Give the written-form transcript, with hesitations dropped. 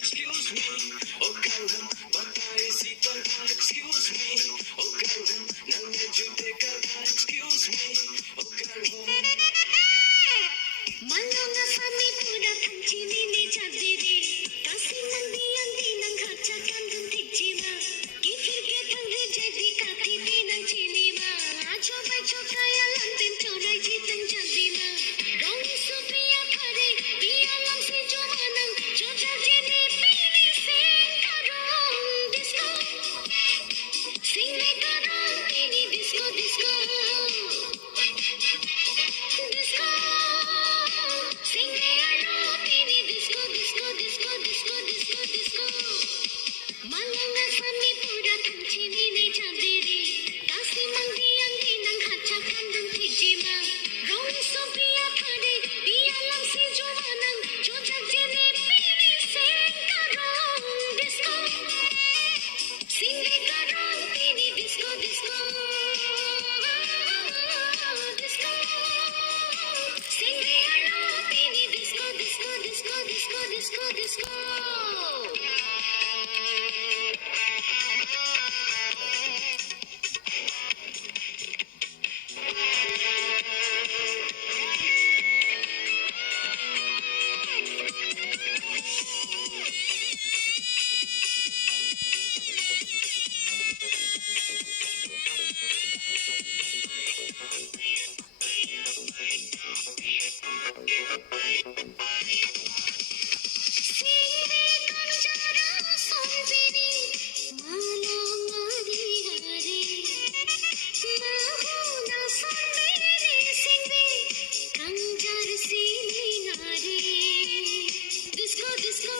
Excuse me, oh Karan, बताए सीता था. Excuse me, oh Karan, नन्हे जूते का था. Excuse me, oh Karan. Malunga sami pura thanchini ne chadire, kasi mandi andi nang khacha kandun tikjima, ki fir ke thangre jadi kathi dinang chinima, ajo bacho kaya lantin chorai jitang jadima, rong supriya khare, piya lam se jo manang, chocha jene pili sing karong disco, sing re karong pili disco disco. Disco, sing me along, baby. Disco, disco, disco, disco, disco, disco. Malunga sami pura thanchini ne chadire, kasi mandi andi nang khacha kandun tikjima, rong sopriya khare, piya lam se jo manang, chocha jene pili sing karong disco, sing re karong pili disco disco. Disco, sing me along, baby. Disco, disco, disco, disco, disco, disco. Sing me kanjara sonbini, malunga di hari. Mahuna sonbini sing me kanjar sini nari. Disco, disco.